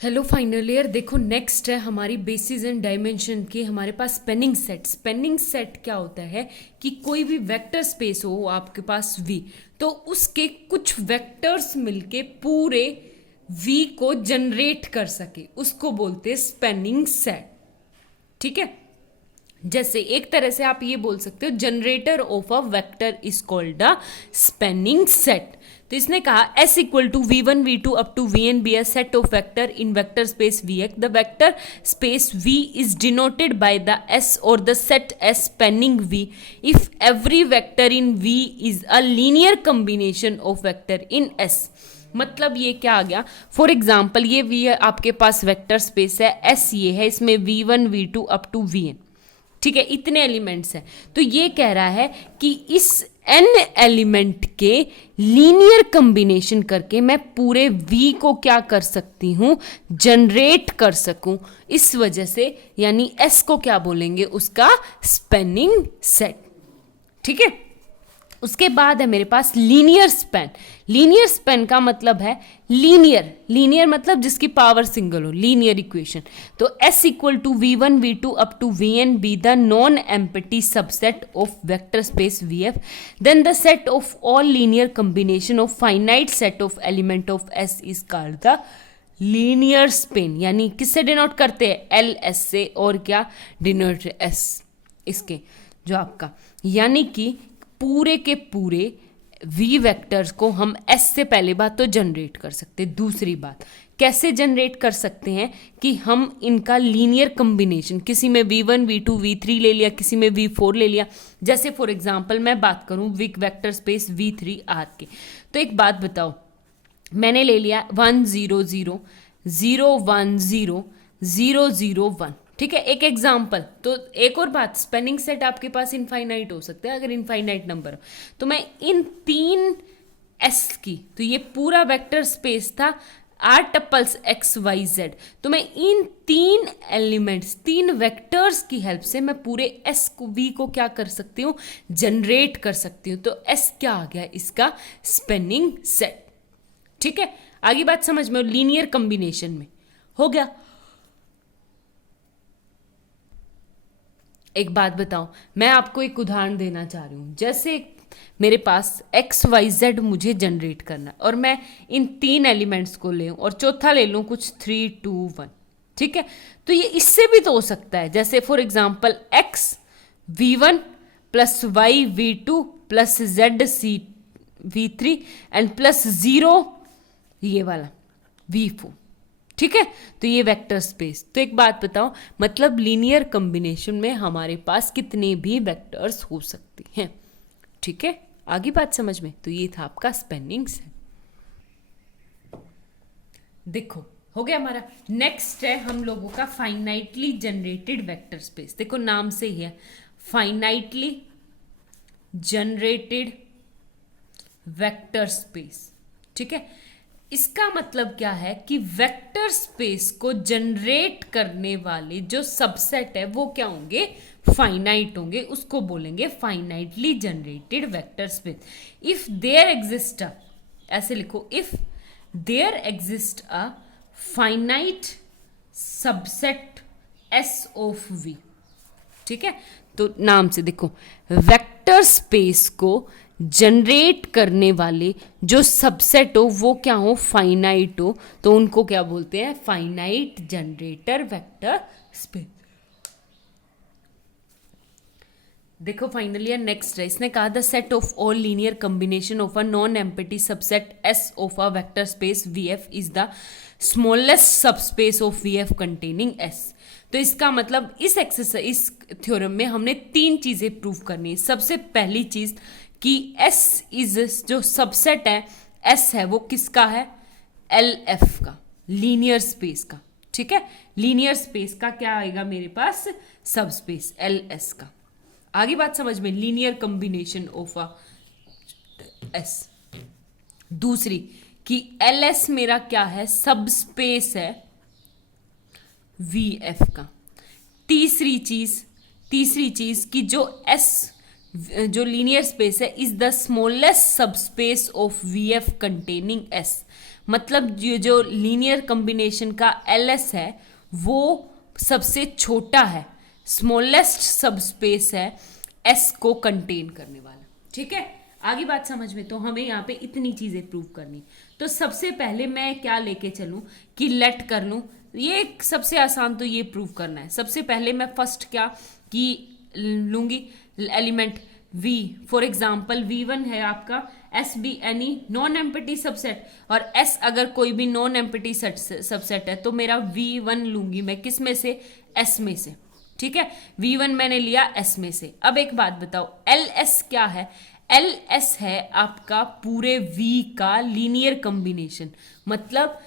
Hello final year. देखो next है हमारी बेसिस एंड डायमेंशन के हमारे पास स्पेनिंग सेट। स्पेनिंग सेट क्या होता है कि कोई भी वेक्टर स्पेस हो आपके पास वी, तो उसके कुछ वेक्टर्स मिलके पूरे वी को जनरेट कर सके, उसको बोलते हैं स्पेनिंग सेट। ठीक है, जैसे एक तरह से आप ये बोल सकते हो generator of a vector is called a spanning set. तो इसने कहा S equal to V1 V2 up to Vn be a set of vector in vector space Vx। The vector space V is denoted by the S और the set S spanning V if every vector in V is a linear combination of vector in S। मतलब ये क्या आ गया, for example ये V आपके पास vector space है, S ये है, इसमें V1 V2 up to Vn। ठीक है, इतने एलिमेंट्स हैं। तो ये कह रहा है कि इस n एलिमेंट के लीनियर कॉम्बिनेशन करके मैं पूरे v को क्या कर सकती हूं, जनरेट कर सकूं। इस वजह से यानी s को क्या बोलेंगे, उसका स्पेनिंग सेट। ठीक है, उसके बाद है मेरे पास लीनियर स्पेन। लीनियर स्पेन का मतलब है लीनियर, लीनियर मतलब जिसकी पावर सिंगल हो, लीनियर इक्वेशन। तो S equal to V1 V2 up to Vn be the non empty subset of vector space Vf, then the set of all linear combination of finite set of element of S is called the linear span. यानी किससे denote करते हैं, LS से, और क्या denote S इसके जो आपका, यानी कि पूरे के पूरे v वेक्टर्स को हम s से पहले बात तो जनरेट कर सकते हैं। दूसरी बात कैसे जनरेट कर सकते हैं कि हम इनका लीनियर कॉम्बिनेशन, किसी में v1 v2 v3 ले लिया, किसी में v4 ले लिया। जैसे फॉर एग्जांपल मैं बात करूं Wick vector space v3 r के, तो एक बात बताओ, मैंने ले लिया 1 0 0 0 1 0 0 0 1। ठीक है, एक एग्जाम्पल। तो एक और बात, स्पेनिंग सेट आपके पास इनफाइनाइट हो सकते हैं, अगर इनफाइनाइट नंबर हो तो मैं इन तीन एस की, तो ये पूरा वेक्टर स्पेस था R tuples x y z, तो मैं इन तीन एलिमेंट्स, तीन वेक्टर्स की हेल्प से मैं पूरे एस को, वी को क्या कर सकती हूँ, जनरेट कर सकती हूँ। तो एस क्या आ गया, इसका स्पेनिंग सेट। ठीक है, आगे बात समझ में, लीनियर कॉम्बिनेशन में हो गया। एक बात बताओ, मैं आपको एक उदाहरण देना चाह रही हूँ। जैसे मेरे पास एक्स वाई जेड मुझे जनरेट करना है, और मैं इन तीन एलिमेंट्स को ले और चौथा ले लूँ कुछ 3 2 1। ठीक है, तो ये इससे भी तो हो सकता है, जैसे for example x v1 plus y v2 plus z c v3 and plus 0 ये वाला v4। ठीक है, तो ये वेक्टर स्पेस। तो एक बात बताओ, मतलब लीनियर कॉम्बिनेशन में हमारे पास कितने भी वेक्टर्स हो सकते हैं। ठीक है, आगे बात समझ में। तो ये था आपका स्पेनिंग सेट। देखो हो गया हमारा। नेक्स्ट है हम लोगों का फाइनाइटली जनरेटेड वेक्टर स्पेस। देखो नाम से ही है, फाइनाइटली जनरेटेड वेक्टर स्पेस। ठीक है, इसका मतलब क्या है कि वेक्टर स्पेस को जनरेट करने वाले जो सबसेट है वो क्या होंगे, फाइनाइट होंगे, उसको बोलेंगे finitely generated vector space. If there exist a, ऐसे लिखो, if there exist a finite subset S of V. ठीक है, तो नाम से देखो, वेक्टर स्पेस को जनरेट करने वाले जो सबसेट हो वो क्या हो, फाइनाइट हो, तो उनको क्या बोलते हैं, फाइनाइट जनरेटर वेक्टर स्पेस। देखो फाइनली नेक्स्ट है, इसने कहा the set of all linear combination of a non empty subset S of a vector space V F is the smallest subspace of V F containing S. तो इसका मतलब इस exercise, इस theorem में हमने तीन चीजें प्रूव करनी है। सबसे पहली चीज कि S इज जो सबसेट है, S है वो किसका है, LF का, लीनियर स्पेस का। ठीक है, लीनियर स्पेस का क्या आएगा मेरे पास, सब स्पेस LS का। आगे बात समझ में, linear combination of a S। दूसरी कि LS मेरा क्या है, सब स्पेस है VF का। तीसरी चीज कि जो S, जो लीनियर स्पेस है, is the smallest subspace of V F containing S. मतलब ये जो लीनियर कॉम्बिनेशन का LS है वो सबसे छोटा है, स्मॉलेस्ट सबस्पेस है S को कंटेन करने वाला। ठीक है, आगे बात समझ में। तो हमें यहाँ पे इतनी चीजें प्रूव करनी। तो सबसे पहले मैं क्या लेके चलूं कि लेट कर लूं, ये सबसे आसान तो ये प्रूव करना है। सबसे पहले मैं फर्स्ट क्या कि लूंगी element V, for example V1 है आपका S be any non empty subset, और S अगर कोई भी नॉन एम्प्टी सबसेट है तो मेरा V1 लूंगी मैं किस में से, S में से। ठीक है, V1 मैंने लिया S में से। अब एक बात बताओ, LS क्या है? LS है आपका पूरे V का लीनियर कॉम्बिनेशन, मतलब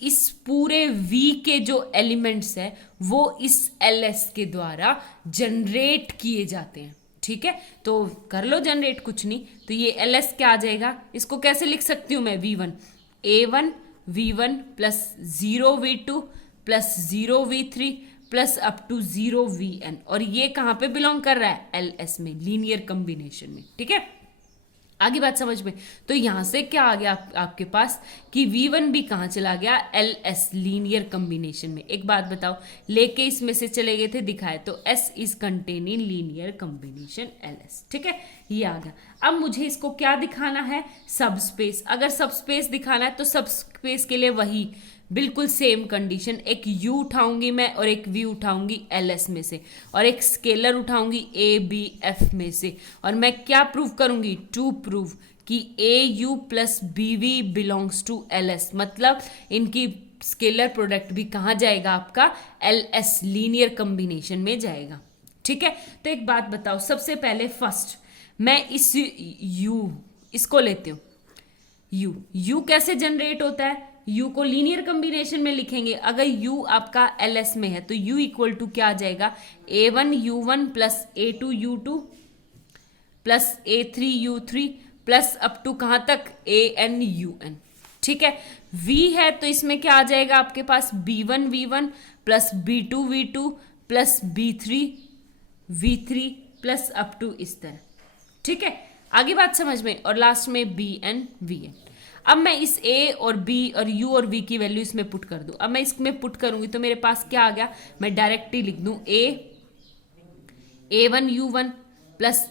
इस पूरे V के जो एलिमेंट्स है वो इस LS के द्वारा जनरेट किए जाते हैं। ठीक है, तो कर लो जनरेट, कुछ नहीं। तो ये LS क्या आ जाएगा, इसको कैसे लिख सकती हूँ मैं, V1 A1 V1 plus 0V2 plus 0V3 plus up to 0VN, और ये कहाँ पे बिलोंग कर रहा है, LS में, लीनियर कॉम्बिनेशन में। ठीक है, आगे बात समझ में। तो यहां से क्या आ गया आपके पास कि V1 भी कहाँ चला गया, LS लीनियर कॉम्बिनेशन में। एक बात बताओ, लेके इसमें से चले गए थे, दिखाए तो S is containing linear combination LS। ठीक है, ये आ गया। अब मुझे इसको क्या दिखाना है, सबस्पेस। अगर सबस्पेस दिखाना है तो सबस्पेस के लिए वही बिल्कुल सेम कंडीशन, एक U उठाऊंगी मैं और एक V उठाऊंगी LS में से, और एक स्केलर उठाऊंगी ABF में से, और मैं क्या प्रूव करूंगी, टू प्रूव कि AU plus BV belongs to LS, मतलब इनकी स्केलर प्रोडक्ट भी कहाँ जाएगा, आपका LS लीनियर कॉम्बिनेशन में जाएगा। ठीक है, तो एक बात बताओ, सबसे पहले फर्स्ट मैं इस U इसको लेती हूँ। U कैसे जनरेट होता है, U को लीनियर कॉम्बिनेशन में लिखेंगे। अगर U आपका LS में है तो U इक्वल टू क्या आ जाएगा, A1 U1 plus A2 U2 plus A3 U3 plus up to कहाँ तक, AN UN। ठीक है, V है तो इसमें क्या आ जाएगा आपके पास, B1 V1 plus B2 V2 plus B3 V3 plus up to इस तरह। ठीक है, आगे बात समझ में। और लास्ट में BN VN। अब मैं इस A और B और U और V की वैल्यू इसमें पुट कर दूं। अब मैं इसमें पुट करूंगी तो मेरे पास क्या आ गया, मैं डायरेक्ट ही लिख दूं A1 U1 plus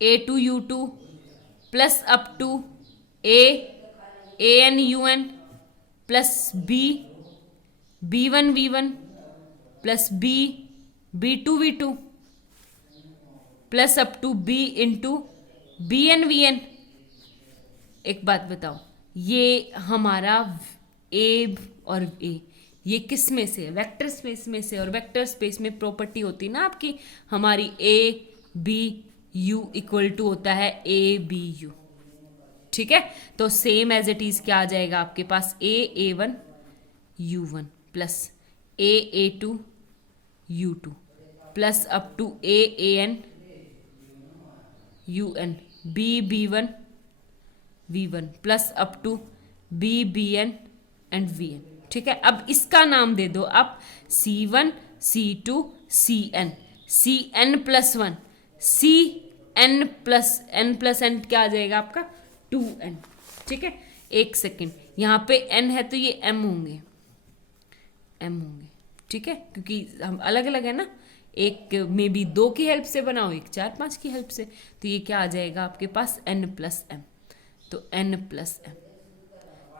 A2 U2 plus up to AN UN plus B1 V1 plus B2 V2 plus up to B into BN VN। एक बात बताओ, ये हमारा A और A ये किस में से, वेक्टर स्पेस में से, और वेक्टर स्पेस में प्रॉपर्टी होती है ना आपकी हमारी ABU इक्वल टू होता है ABU। ठीक है, तो सेम एज इट इज क्या आ जाएगा आपके पास, A1 U1 plus A2 U2 plus up to AN UN B1 V1 plus up to BN and VN। ठीक है, अब इसका नाम दे दो आप C1 C2 CN plus 1 CN plus N क्या आ जाएगा आपका 2N। ठीक है, एक सेकेंड, यहाँ पे N है तो ये M होंगे। ठीक है, क्योंकि हम अलग अलग है ना, एक में भी 2 की हेल्प से बनाओ, एक 4 5 की हेल्प से, तो ये क्या आ जाएगा आपके पास N प्लस M, तो N प्लस M।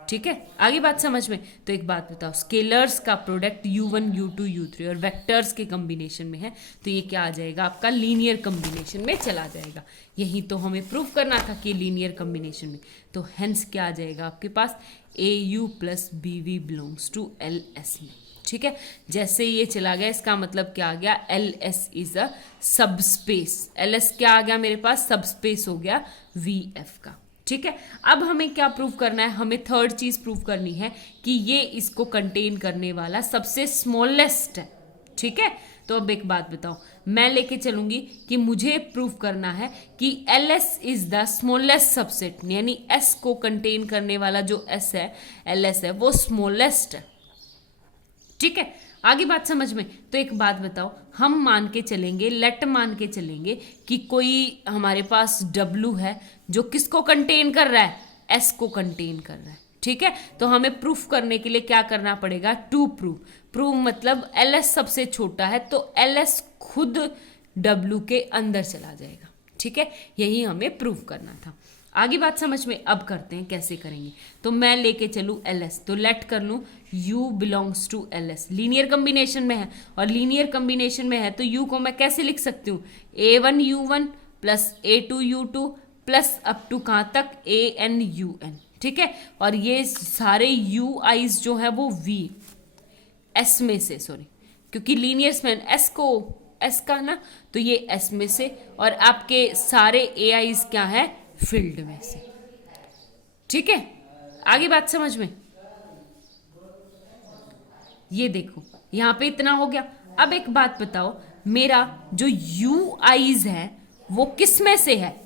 ठीक है, आगे बात समझ में। तो एक बात बताओ, स्केलर्स का प्रोडक्ट U1 U2 U3 और वेक्टर्स के कॉम्बिनेशन में है तो ये क्या आ जाएगा आपका, लीनियर कॉम्बिनेशन में चला जाएगा। यही तो हमें प्रूव करना था कि लीनियर कॉम्बिनेशन में, तो हेंस क्या आ जाएगा आपके पास, AU plus BV belongs to LS में। ठीक है, जैसे ये चला गया इसका मतलब क्या आ गया, LS is a subspace. LS क्या आ गया मेरे पास, सबस्पेस हो गया VF का। ठीक है, अब हमें क्या प्रूव करना है, हमें थर्ड चीज प्रूव करनी है कि ये इसको कंटेन करने वाला सबसे स्मॉलेस्ट है। ठीक है, तो अब एक बात बताओ, मैं लेके चलूंगी कि मुझे प्रूव करना है कि LS is the smallest subset, यानी S को कंटेन करने वाला जो S है, LS है, वो स्मॉलेस्ट है। ठीक है, आगे बात समझ में। तो एक बात बताओ, हम मान के चलेंगे, लेट मान के चलेंगे कि कोई हमारे पास W है जो किसको कंटेन कर रहा है, S को कंटेन कर रहा है। ठीक है, तो हमें प्रूफ करने के लिए क्या करना पड़ेगा, टू प्रूव मतलब ls सबसे छोटा है तो ls खुद w के अंदर चला जाएगा। ठीक है, यही हमें प्रूव करना था। आगे बात समझ में, अब करते हैं कैसे करेंगे। तो मैं लेके चलूँ ls, तो लेट कर लूँ u belongs to ls, linear combination में है और लीनियर कम्बिनेशन में है तो u को मैं कैसे लिख सकती हूँ, a1u1 plus a2u2 plus up to कहाँ तक an ठीक है, और ये सारे ui's जो है वो v s में से, सॉरी क्योंकि लीनियर में s को s का ना, तो ये s में से, और आपके सारे ai's क्या है, फील्ड में से। ठीक है, आगे बात समझ में, ये देखो यहां पे इतना हो गया। अब एक बात बताओ, मेरा जो ui's है वो किस में से है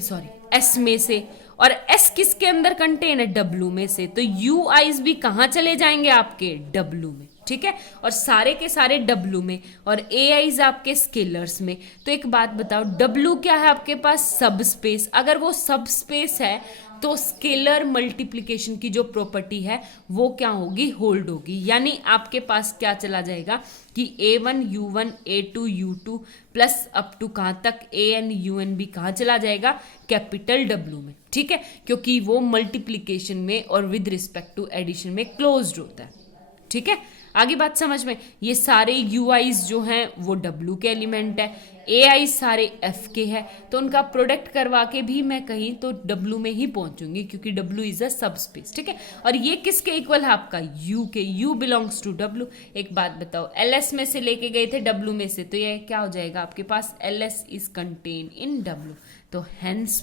सॉरी s में से, और s किसके अंदर कंटेन है, w में से, तो ui's भी कहां चले जाएंगे, आपके w में। ठीक है, और सारे के सारे w में, और ai's आपके स्केलर्स में। तो एक बात बताओ, w क्या है आपके पास, सब स्पेस। अगर वो सब स्पेस है तो स्केलर मल्टीप्लिकेशन की जो प्रॉपर्टी है वो क्या होगी, होल्ड होगी। यानी आपके पास क्या चला जाएगा कि a1 u1 a2 u2 plus up to कहाँ तक an un भी कहाँ चला जाएगा, कैपिटल W में। ठीक है, क्योंकि वो मल्टीप्लिकेशन में और विद रिस्पेक्ट टू एडिशन में क्लोज्ड होता है। ठीक है, आगे बात समझ में, ये सारे ui's जो हैं वो w के एलिमेंट है, ai सारे f के हैं, तो उनका प्रोडक्ट करवा के भी मैं कहीं तो w में ही पहुंचूंगी क्योंकि w इज अ सब स्पेस। ठीक है, और ये किसके इक्वल है, आपका u के, u बिलोंग्स टू w। एक बात बताओ, ls में से लेके गए थे w में से, तो ये क्या हो जाएगा आपके पास, ls is contain in w। तो हेंस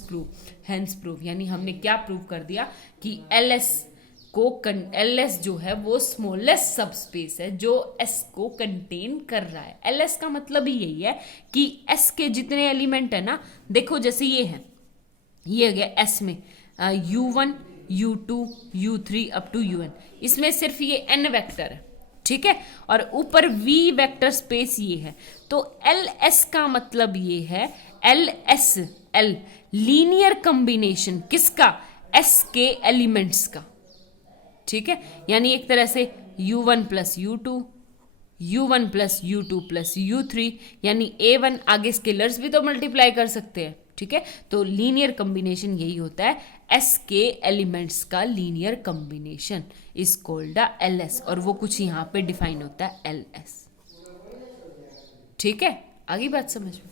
प्रूफ यानी हमने क्या प्रूव कर दिया कि ls जो है वो स्मॉलेस्ट सब स्पेस है जो s को कंटेन कर रहा है। ls का मतलब ही यही है कि s के जितने एलिमेंट है ना, देखो जैसे ये है, ये हो गया s में u1 u2 u3 up to un, इसमें सिर्फ ये n वेक्टर है। ठीक है, और ऊपर v वेक्टर स्पेस ये है, तो ls का मतलब ये है l लीनियर कॉम्बिनेशन किसका, s के एलिमेंट्स का। ठीक है, यानी एक तरह से u1 plus u1 plus u2 plus u3, यानी a1 आगे स्केलर्स भी तो मल्टीप्लाई कर सकते हैं। ठीक है, तो लीनियर कॉम्बिनेशन यही होता है, s के एलिमेंट्स का linear combination is called the ls, और वो कुछ यहाँ पे डिफाइन होता है ls। ठीक है, आगे बात समझ में,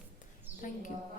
थैंक यू।